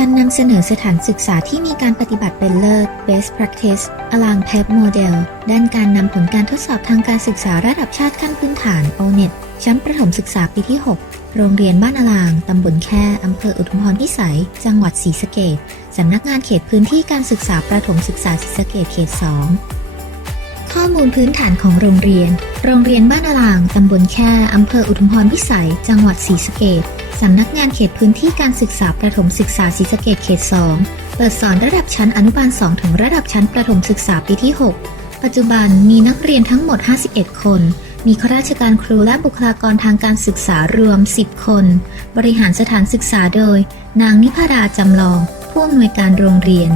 การนำเสนอสถานศึกษาที่มีการปฏิบัติเป็นเลิศ Best Practice อลาง PEP Model ด้านการนำผลการทดสอบทางการศึกษาระดับชาติขั้นพื้นฐาน O-NET ชั้นประถมศึกษาปีที่ 6 โรงเรียนบ้านอลาง ตำบลแค่อำเภออุทุมพรพิสัย จังหวัดศรีสะเกษสำนักงานเขตพื้นที่การศึกษาประถมศึกษาศรีสะเกษเขต 2ข้อมูลพื้นฐานของโรงเรียน โรงเรียนบ้านอลาง ตำบลแค่ อำเภออุทุมพรพิสัย จังหวัดศรีสะเกษ สำนักงานเขตพื้นที่การศึกษาประถมศึกษาศรีสะเกดเขต 2 เปิดสอนระดับชั้นอนุบาล 2 ถึงระดับชั้นประถมศึกษาปีที่ 6 ปัจจุบันมีนักเรียนทั้งหมด 51 คน มีข้าราชการครูและบุคลากรทางการศึกษารวม 10 คน บริหารสถานศึกษาโดย นางนิพาดาจำลอง ผู้อำนวยการโรงเรียน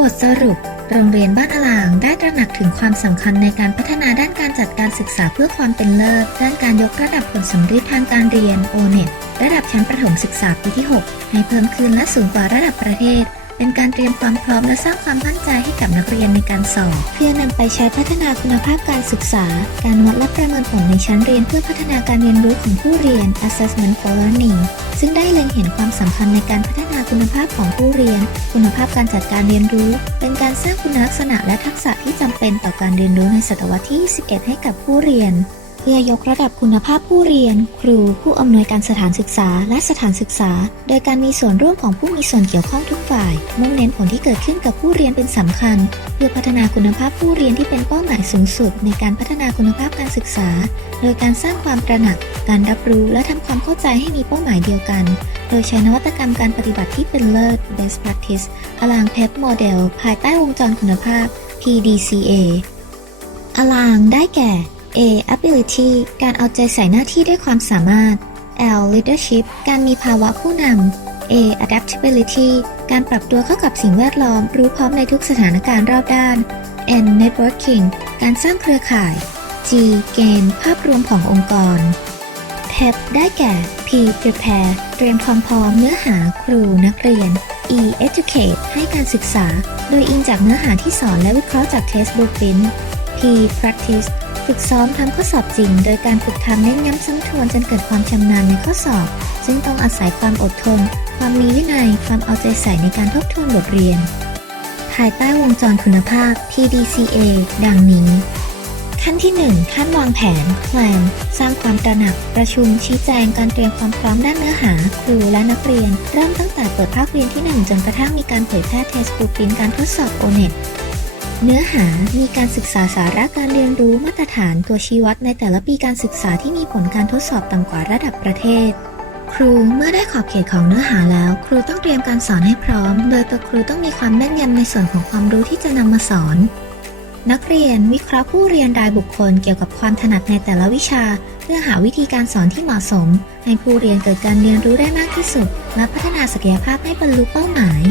บทสรุป โรงเรียนบ้านอลางได้ตระหนักถึงความสำคัญในการพัฒนาด้านการจัดการศึกษาเพื่อความเป็นเลิศ ด้านการยกระดับผลสำเร็จทางการเรียน O-NET ระดับชั้นประถมศึกษาปีที่ 6 ให้เพิ่มขึ้นและสูงกว่าระดับประเทศ เป็นการเตรียมความพร้อมและสร้างความมั่นใจให้กับนักเรียนในการสอบ เพื่อนำไปใช้พัฒนาคุณภาพการศึกษา การวัดและประเมินผลในชั้นเรียนเพื่อพัฒนาการเรียนรู้ของผู้เรียน Assessment for Learning ซึ่งได้เล็งเห็นความสำคัญในการพัฒนาคุณภาพของผู้เรียน คุณภาพการจัดการเรียนรู้ เป็นการสร้างคุณลักษณะและทักษะที่จำเป็นต่อการเรียนรู้ในศตวรรษที่ 21 ให้กับผู้เรียน เพื่อยกระดับคุณภาพผู้เรียน ครู ผู้อำนวยการสถานศึกษาและสถานศึกษา โดยการมีส่วนร่วมของผู้มีส่วนเกี่ยวข้องทุกฝ่าย มุ่งเน้นผลที่เกิดขึ้นกับผู้เรียนเป็นสำคัญ เพื่อพัฒนาคุณภาพผู้เรียนที่เป็นเป้าหมายสูงสุด ในการพัฒนาคุณภาพการศึกษา โดยการสร้างความตระหนัก การรับรู้และทำความเข้าใจให้มีเป้าหมายเดียวกัน โดยใช้นวัตกรรมการปฏิบัติที่เป็นเลิศ Best Practice อลาง PEP Model ภายใต้วงจรคุณภาพ PDCA อลางได้แก่ A ability การเอาใจใส่หน้าที่ด้วยความสามารถ L leadership การมีภาวะผู้นำ A adaptability การปรับตัวเข้ากับสิ่งแวดล้อม รู้พร้อมในทุกสถานการณ์รอบด้าน N networking การสร้างเครือข่าย G gain ภาพรวมขององค์กร PEP ได้แก่ P prepare เตรียมความพร้อมเนื้อหาครูนักเรียน E educate ให้การศึกษา โดยอิงจากเนื้อหาที่สอนและวิเคราะห์จาก test blueprint P practice ฝึกซ้อมทำข้อสอบจริง โดยการฝึกทำเน้นย้ำซ้ำทวนจนเกิดความชำนาญในข้อสอบ ซึ่งต้องอาศัยความอดทน ความมีวินัย ความเอาใจใส่ในการทบทวนบทเรียน ภายใต้วงจรคุณภาพ PDCA ดังนี้ ขั้นที่ 1 ขั้นวางแผน plan สร้างความตระหนัก ประชุม ชี้แจง การเตรียมความพร้อมด้านเนื้อหา ครูและนักเรียน เริ่มตั้งแต่เปิดภาคเรียนที่ 1 จนกระทั่งมีการเผยแพร่เทสต์บูปินการทดสอบ O-NET เนื้อหามีการศึกษาสาระการเรียนรู้มาตรฐานตัวชี้วัดในแต่ละปีการศึกษาที่มีผลการทดสอบต่ำกว่าระดับประเทศ ครูเมื่อได้ขอบเขตของเนื้อหาแล้ว ครูต้องเตรียมการสอนให้พร้อม โดยตัวครูต้องมีความแม่นยำในส่วนของความรู้ที่จะนำมาสอน นักเรียนวิเคราะห์ผู้เรียนรายบุคคลเกี่ยวกับความถนัดในแต่ละวิชา เพื่อหาวิธีการสอนที่เหมาะสม ให้ผู้เรียนเกิดการเรียนรู้ได้มากที่สุด และพัฒนาศักยภาพให้บรรลุเป้าหมาย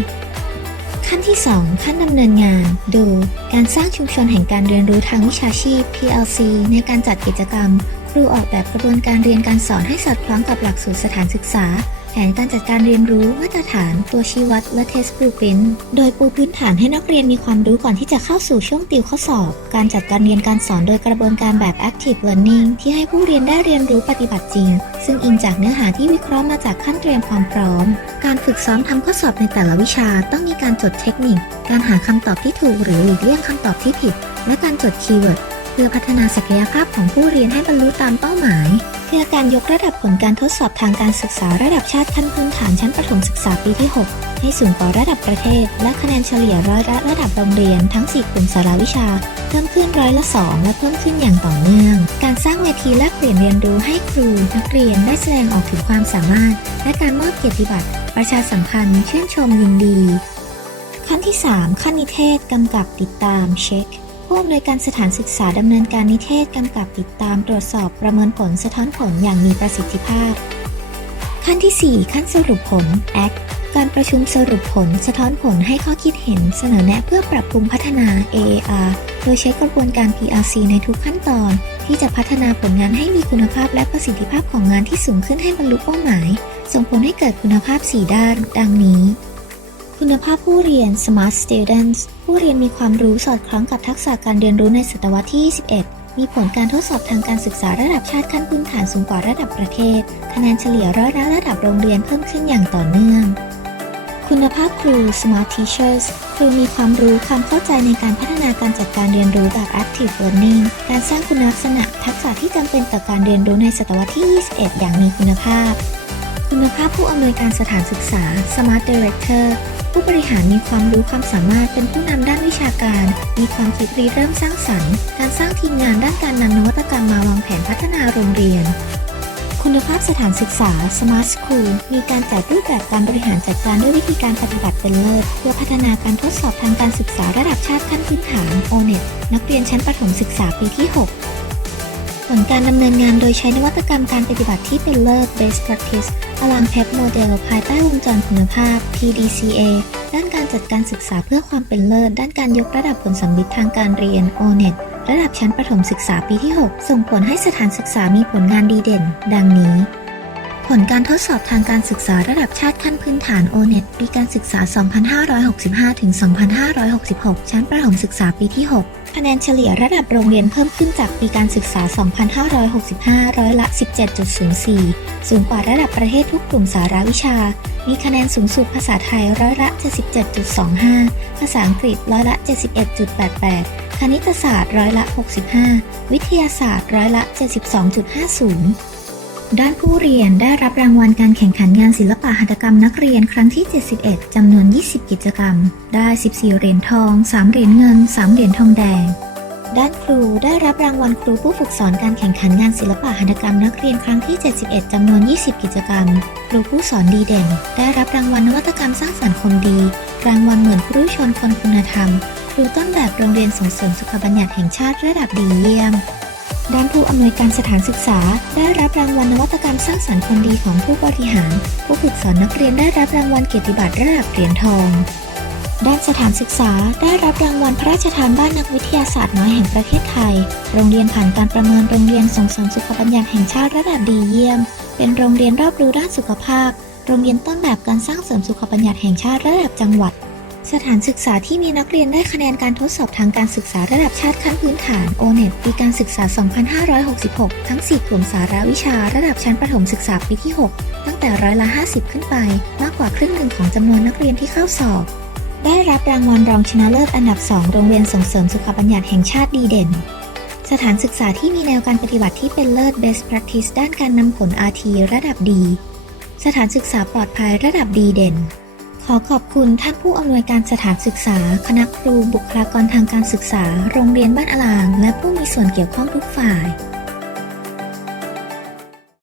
ขั้นที่ 2 ขั้นดำเนินงาน ดู การสร้างชุมชนแห่งการเรียนรู้ทางวิชาชีพ PLC ในการจัดกิจกรรม ครูออกแบบกระบวนการเรียนการสอนให้สอดคล้องกับหลักสูตรสถานศึกษา แผนการจัดการเรียนรู้มาตรฐาน ตัวชี้วัด และ Test Blueprint โดยปูพื้นฐานให้นักเรียนมีความรู้ก่อนที่จะเข้าสู่ช่วงติวข้อสอบ การจัดการเรียนการสอนโดยกระบวนการแบบ Active Learning ที่ให้ผู้เรียนได้เรียนรู้ปฏิบัติจริง ซึ่งอิงจากเนื้อหาที่วิเคราะห์มาจากขั้นเตรียมความพร้อม การฝึกซ้อมทำข้อสอบในแต่ละวิชา ต้องมีการจดเทคนิค การหาคำตอบที่ถูกหรือหลีกเลี่ยงคำตอบที่ผิด และการจดคีย์เวิร์ด พื่อพัฒนาศักยภาพของผู้เรียนให้บรรลุตามเป้าหมาย เพื่อการยกระดับผลการทดสอบทางการศึกษาระดับชาติขั้นพื้นฐานชั้นประถมศึกษาปีที่ 6 ให้สูงกว่าระดับประเทศ และคะแนนเฉลี่ยร้อยละระดับโรงเรียนทั้ง 4 กลุ่มสาระวิชา เพิ่มขึ้นร้อยละ 2 และเพิ่มขึ้นอย่างต่อเนื่อง การสร้างเวทีแลกเปลี่ยนเรียนรู้ให้ครูนักเรียนได้แสดงออกถึงความสามารถ และการมอบเกียรติบัตรประชาสัมพันธ์ชื่นชมยินดี ขั้นที่ 3 ขั้นนิเทศกำกับติดตามเช็ค ผู้อำนวยการสถานศึกษาดำเนินการนิเทศกำกับติดตามตรวจสอบประเมินผลสะท้อนผลอย่างมีประสิทธิภาพ ขั้นที่ 4 ขั้นสรุปผล Act การประชุมสรุปผลสะท้อนผลให้ข้อคิดเห็นเสนอแนะเพื่อปรับปรุงพัฒนา AAR โดยใช้กระบวนการ PRC ในทุกขั้นตอน ที่จะพัฒนาผลงานให้มีคุณภาพและประสิทธิภาพของงานที่สูงขึ้นให้บรรลุเป้าหมาย ส่งผลให้เกิดคุณภาพ 4 ด้าน ดังนี้ คุณภาพผู้เรียน Smart Students ผู้เรียนมีความรู้สอดคล้องกับทักษะการเรียนรู้ในศตวรรษที่ 21 มีผลการทดสอบทางการศึกษาระดับชาติขั้นพื้นฐานสูงกว่าระดับประเทศ คะแนนเฉลี่ยร้อยละระดับโรงเรียนเพิ่มขึ้นอย่างต่อเนื่อง คุณภาพครู Smart Teachers ครูมีความรู้ความเข้าใจในการพัฒนาการจัดการเรียนรู้แบบ Active Learning การสร้างคุณลักษณะทักษะที่จำเป็นต่อการเรียนรู้ในศตวรรษที่ 21 อย่างมีคุณภาพ คุณภาพผู้อำนวยการสถานศึกษา Smart Director ผู้บริหารมีความรู้ความสามารถเป็นผู้นำด้านวิชาการ มีความคิดริเริ่มสร้างสรรค์ การสร้างทีมงานด้านการนำนวัตกรรมมาวางแผนพัฒนาโรงเรียน คุณภาพสถานศึกษา Smart School มีการจัดรูปแบบการบริหารจัดการด้วยวิธีการปฏิบัติเป็นเลิศ เพื่อพัฒนาการทดสอบทางการศึกษาระดับชาติขั้นพื้นฐาน O-NET นักเรียนชั้นประถมศึกษาปีที่ 6 ผลการดำเนินงานโดยใช้นวัตกรรมการปฏิบัติที่เป็นเลิศ Best Practice อลังเพ p โมเดลภายใต้วงจรคุณภาพ PDCA ด้านการจัดการศึกษาเพื่อความเป็นเลิศ ด้านการยกระดับผลสัมฤทธิ์ทางการเรียน O-NET ระดับชั้นประถมศึกษาปีที่ 6 ส่งผลให้สถานศึกษามีผลงานดีเด่น ดังนี้ ลการทดสอบทางการศึกษาระดับชาติขั้นพื้นฐาน O-NET ปีการศึกษา 2565 ถึง 2566 ชั้นประถมศึกษาปีที่ 6 คะแนนเฉลี่ยระดับโรงเรียนเพิ่มขึ้นจากปีการศึกษา 2565 ร้อยละ 17.04 สูงกว่าระดับประเทศทุกกลุ่มสาระวิชา มีคะแนนสูงสุดภาษาไทยร้อยละ 77.25 ภาษาอังกฤษร้อยละ 71.88 คณิตศาสตร์ร้อยละ 65 วิทยาศาสตร์ร้อยละ 72.50 ด้านผู้เรียนได้รับรางวัลการแข่งขันงานศิลปะหัตถกรรมนักเรียนครั้งที่ 71 จำนวน 20 กิจกรรม ได้ 14 เหรียญทอง 3 เหรียญเงิน 3 เหรียญทองแดง ด้านครูได้รับรางวัลครูผู้ฝึกสอนการแข่งขันงานศิลปะหัตถกรรมนักเรียนครั้งที่ 71 จำนวน 20 กิจกรรม ครูผู้สอนดีเด่น ได้รับรางวัลนวัตกรรมสร้างสรรค์คนดี รางวัลเหมือนครูชนคนคุณธรรม ครูต้นแบบโรงเรียนส่งเสริมสุขบัญญัติแห่งชาติระดับดีเยี่ยม ด้านผู้อำนวยการสถานศึกษา ได้รับรางวัลนวัตกรรมสร้างสรรค์คนดีของผู้บริหาร ผู้ฝึกสอนนักเรียนได้รับรางวัลเกียรติบัตรระดับเหรียญทองด้านสถานศึกษาได้รับรางวัลพระราชทานบ้านนักวิทยาศาสตร์น้อยแห่งประเทศไทย โรงเรียนผ่านการประเมินโรงเรียนส่งเสริมสุขบัญญัติแห่งชาติระดับดีเยี่ยม เป็นโรงเรียนรอบรู้ด้านสุขภาพ โรงเรียนต้นแบบการสร้างเสริมสุขบัญญัติแห่งชาติระดับจังหวัด สถานศึกษาที่มีนักเรียนได้คะแนนการทดสอบทางการศึกษาระดับชาติขั้นพื้นฐาน O-NET ปีการศึกษา 2566 ทั้ง 4 กลุ่มสาระวิชาระดับชั้นประถมศึกษาปีที่ 6 ตั้งแต่ร้อยละ 50 ขึ้นไป มากกว่าครึ่งหนึ่งของจำนวนนักเรียนที่เข้าสอบ ได้รับรางวัลรองชนะเลิศอันดับ 2 โรงเรียนส่งเสริมสุขบัญญัติแห่งชาติดีเด่นสถานศึกษาที่มีแนวการปฏิบัติที่เป็นเลิศ Best Practice ด้านการนำผล RT ระดับดี สถานศึกษาปลอดภัยระดับดีเด่น ขอขอบคุณท่านผู้อำนวยการสถานศึกษา คณะครูบุคลากรทางการศึกษา โรงเรียนบ้านอลาง และผู้มีส่วนเกี่ยวข้องทุกฝ่าย